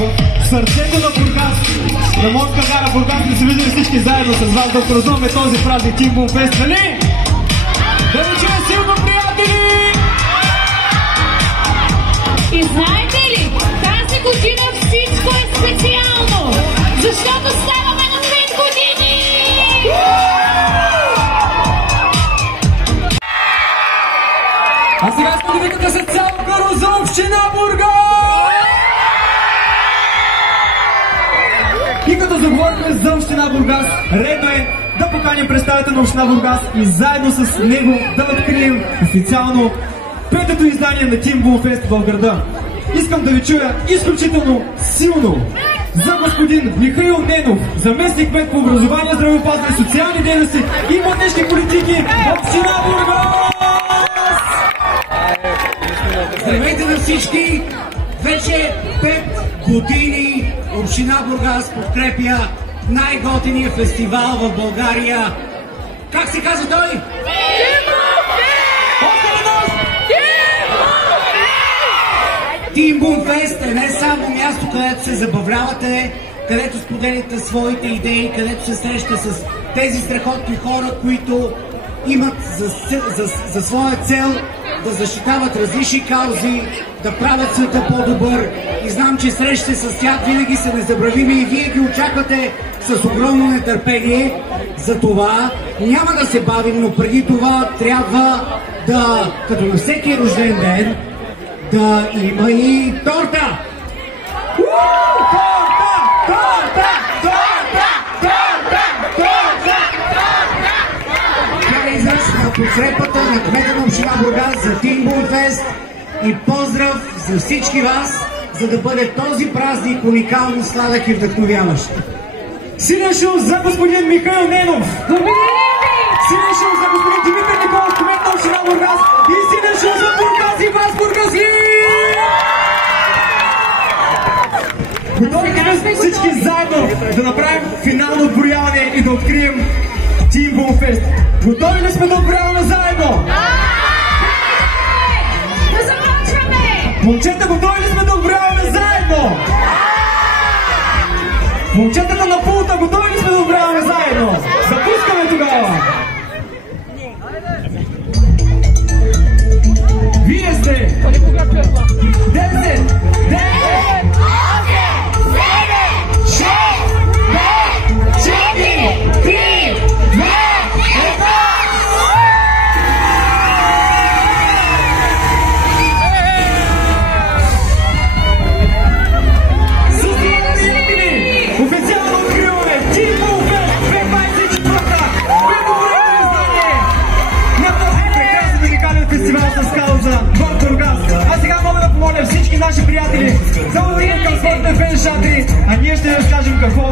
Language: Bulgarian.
в сърцето на Бургас, на морска гара Бургас, да се видим всички заедно с вас, да празнуваме този празник Team Boom Fest, нали? Да ви чуя силно, приятели! И знаете ли, тази година всичко е специално, защото ставаме на 5 години! А сега сме да викате с цял гърло за община Бургас! И като заговорихме за община Бургас, редно е да поканим представител на община Бургас и заедно с него да открием официално петото издание на Team Boom Fest в града. Искам да ви чуя изключително силно за господин Михаил Ненов, заместник-кмет по образование, здравеопазване, социални дейности и младежки политики в община Бургас! Здравейте на всички! Вече 5 години община Бургас подкрепя най-готиния фестивал в България. Как се казва той? Team Boom Fest е не само място, където се забавлявате, където споделяте своите идеи, където се срещате с тези страхотни хора, които имат за своя цел да защитават различни каузи, да правят света по-добър. И знам, че срещите с тях винаги са незабравими и вие ги очаквате с огромно нетърпение. За това няма да се бавим, но преди това трябва да, като на всеки рожден ден, да има и торта! На подкрепата на кмета на община Бургас за Team Boom Fest и поздрав за всички вас, за да бъде този празник уникално сладък и вдъхновяващ. Силен шум за господин Михаил Ненов! Силен шум за господин Димитър Николов, кмет на община Бургас, и силен шум за Бургас и вас, бургаски! Готови ли всички заедно да направим финално отброяване и да открием Team Boom Fest? Готови ли сме да отброяваме заедно? Да започваме! Момчета, готови ли сме да отброяваме заедно? Момчетата на пулта, готови ли сме да отброяваме заедно? Запускаме тогава! Вие сте! 10, 9, всички наши приятели за увидим към спортен фен шатри, а ние ще разкажем какво